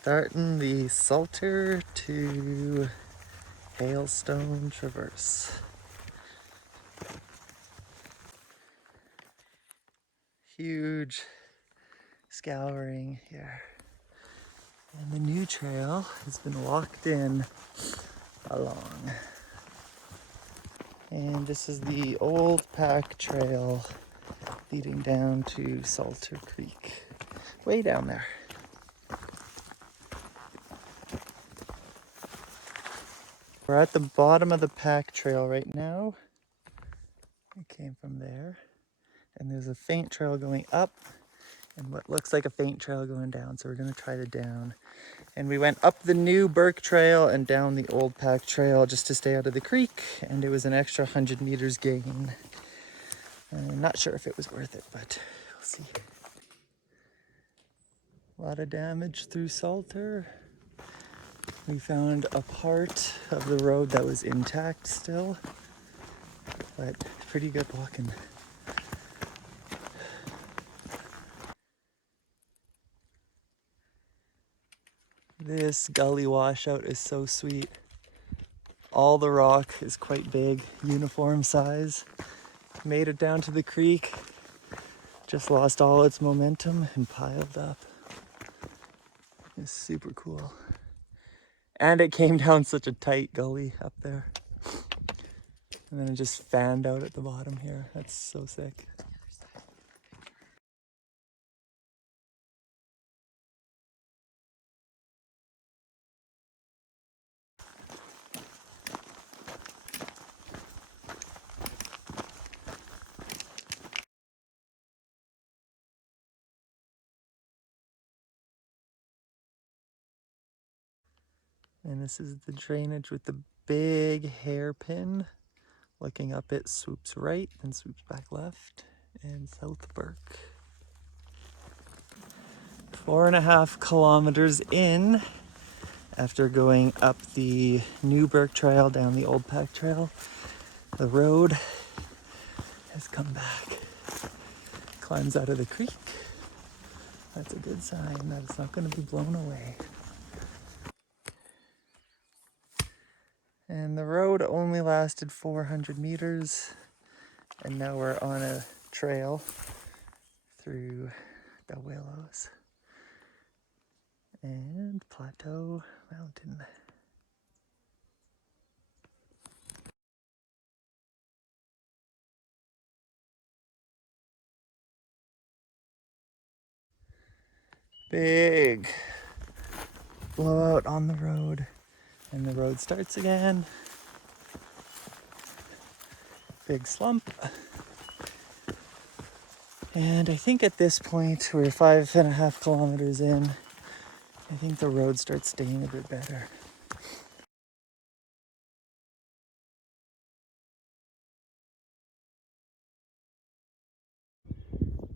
Starting the Salter to Hailstone Traverse. Huge scouring here. And the new trail has been locked in along. And this is the old pack trail leading down to Salter Creek. Way down there. We're at the bottom of the pack trail right now. It came from there. And there's a faint trail going up and what looks like a faint trail going down. So we're gonna try the down. And we went up the new Burke Trail and down the old pack trail just to stay out of the creek. And it was an extra 100 meters gain. I'm not sure if it was worth it, but we'll see. A lot of damage through Salter. We found a part of the road that was intact still, but pretty good walking. This gully washout is so sweet. All the rock is quite big, uniform size. Made it down to the creek, just lost all its momentum and piled up. It's super cool. And it came down such a tight gully up there. And then it just fanned out at the bottom here. That's so sick. And this is the drainage with the big hairpin. Looking up, it swoops right, then swoops back left, and South Burke. 4.5 kilometers in, after going up the new Burke Trail, down the old Pack Trail, the road has come back. Climbs out of the creek. That's a good sign that it's not going to be blown away. And the road only lasted 400 meters, and now we're on a trail through the Willows and Plateau Mountain. Big blowout on the road, and the road starts again. Big slump. And I think at this point, we're 5.5 kilometers in. I think the road starts staying a bit better.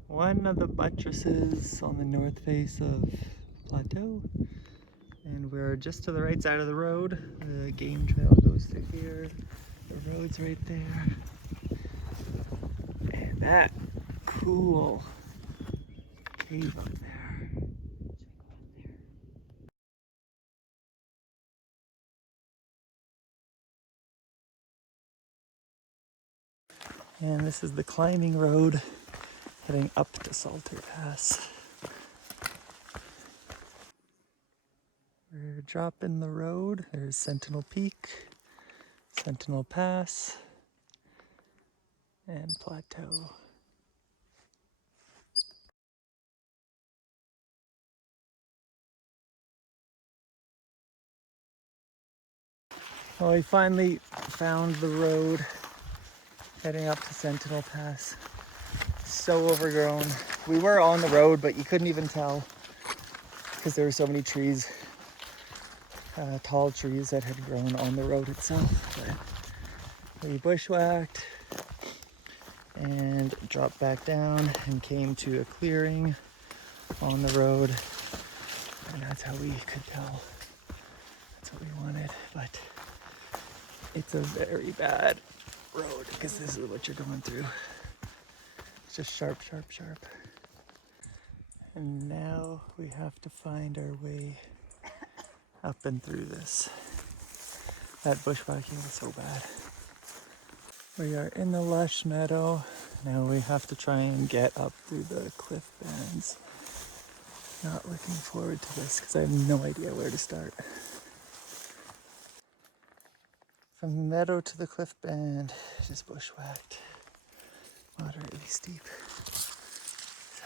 One of the buttresses on the north face of Plateau. And we're just to the right side of the road. The game trail goes through here. The road's right there. And that cool cave up there. And this is the climbing road heading up to Salter Pass. We're dropping the road. There's Sentinel Peak, Sentinel Pass, and Plateau. Well, we finally found the road heading up to Sentinel Pass. So overgrown. We were on the road, but you couldn't even tell because there were so many trees, tall trees that had grown on the road itself. But we bushwhacked and dropped back down and came to a clearing on the road. And that's how we could tell. That's what we wanted, but it's a very bad road because this is what you're going through. It's just sharp, sharp, sharp. And now we have to find our way up and through this. That bushwhacking was so bad. We are in the lush meadow. Now we have to try and get up through the cliff bands. Not looking forward to this because I have no idea where to start. From the meadow to the cliff band, just bushwhacked. Moderately steep. So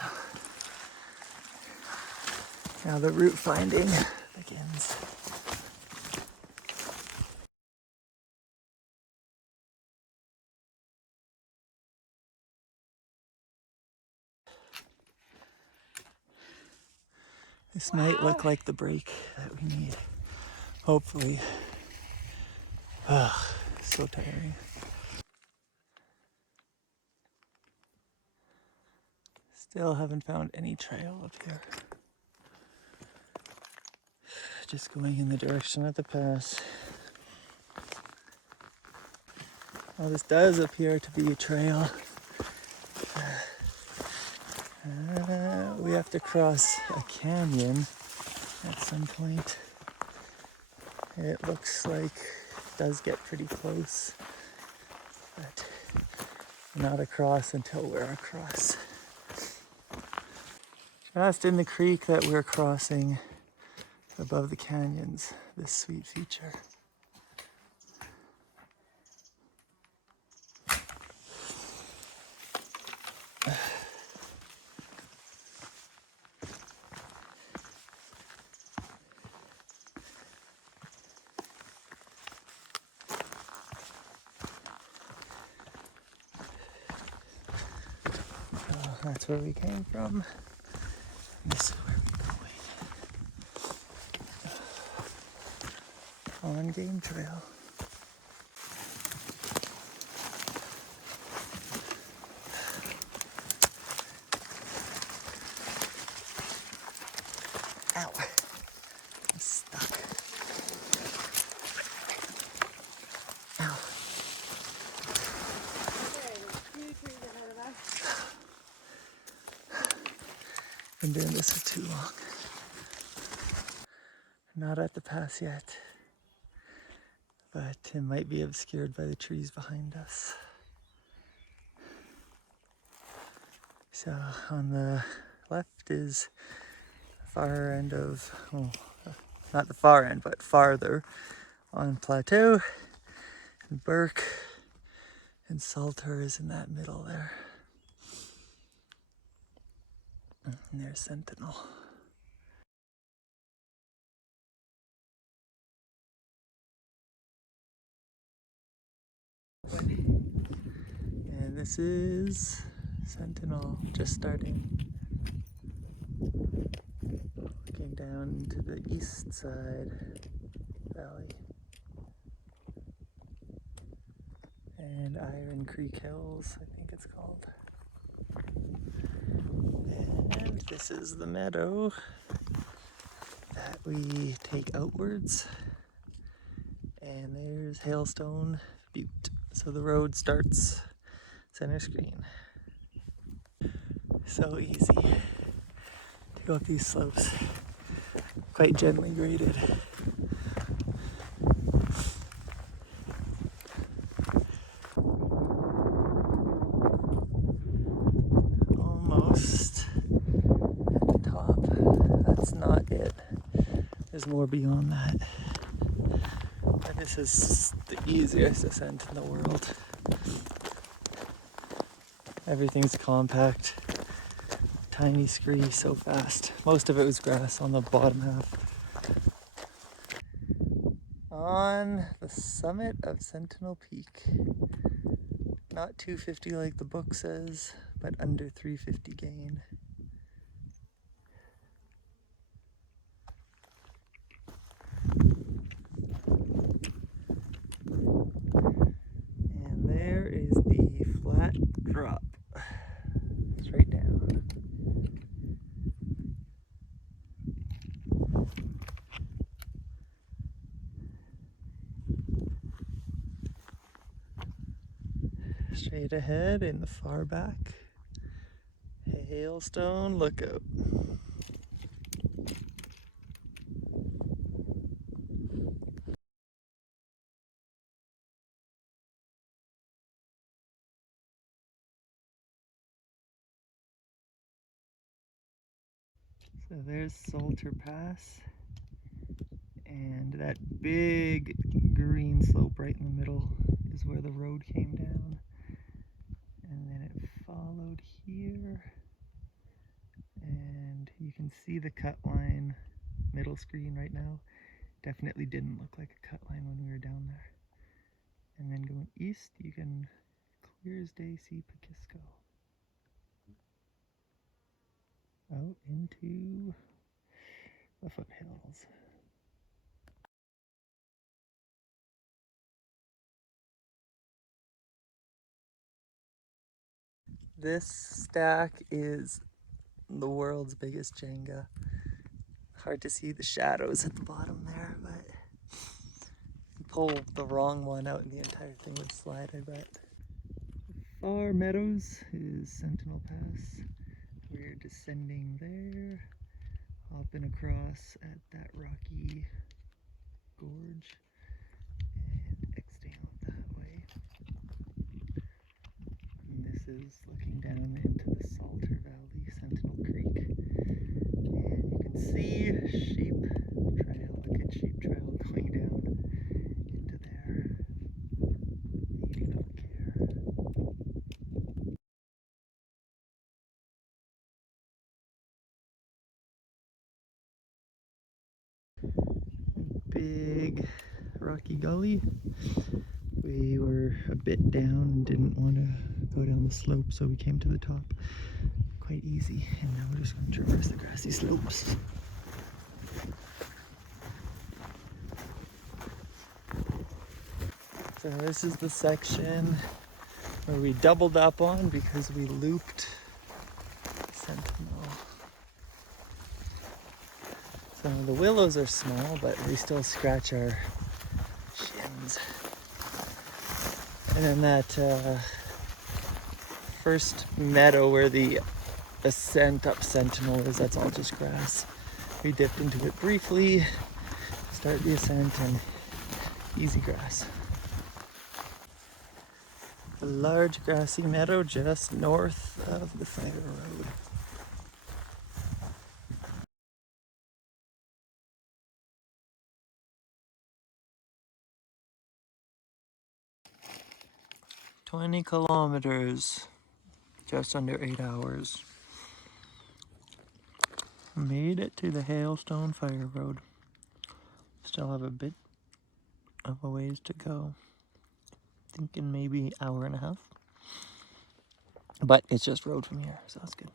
now the route finding begins. This might look like the break that we need. Hopefully. Ugh, so tiring. Still haven't found any trail up here. Just going in the direction of the pass. Well, this does appear to be a trail. We have to cross a canyon at some point. It looks like it does get pretty close, but not across until we're across. Just in the creek that we're crossing above the canyons, this sweet feature. That's where we came from. This is where we're going. On game trail. Ow. I'm stuck. Ow. Been doing this for too long. Not at the pass yet, but it might be obscured by the trees behind us. So on the left is the far end of, well, not the far end, but farther on Plateau, and Burke and Salter is in that middle there. And there's Sentinel. And this is Sentinel, just starting. Looking down to the east side valley. And Iron Creek Hills, I think it's called. And this is the meadow that we take outwards. And there's Hailstone Butte. So the road starts center screen. So easy to go up these slopes. Quite gently graded. Almost at the top. That's not it. There's more beyond that. But this is the easiest ascent in the world. Everything's compact. Tiny scree, so fast. Most of it was grass on the bottom half. On the summit of Sentinel Peak. Not 250 like the book says, but under 350 gain. And there is the flat drop. Straight down. Straight ahead in the far back, Hailstone Lookout. So there's Salter Pass, and that big green slope right in the middle is where the road came down, and then it followed here, and you can see the cut line middle screen right now. Definitely didn't look like a cut line when we were down there. And then going east, you can clear as day see Pakisco out into the foothills. This stack is the world's biggest Jenga. Hard to see the shadows at the bottom there, but if you pull the wrong one out and the entire thing would slide, I bet. Far Meadows is Sentinel Pass. We're descending there, hopping across at that rocky gorge, and exiting out that way. And this is looking down into the Salter Valley, Sentinel Creek. And you can see sheep trail, a good sheep trail going down into there. They do not care. Big rocky gully. We were a bit down and didn't want to go down the slope, so we came to the top quite easy, and now we're just going to traverse the grassy slopes. So this is the section where we doubled up on because we looped Sentinel. So the willows are small, but we still scratch our shins. And then that first meadow where the ascent up Sentinel is, that's all just grass. We dipped into it briefly, start the ascent, and easy grass. A large grassy meadow just north of the fire road. "20 kilometers, just under 8 hours. Made it to the Hailstone Fire Road. Still have a bit of a ways to go. Thinking maybe hour and a half. But it's just road from here, so that's good.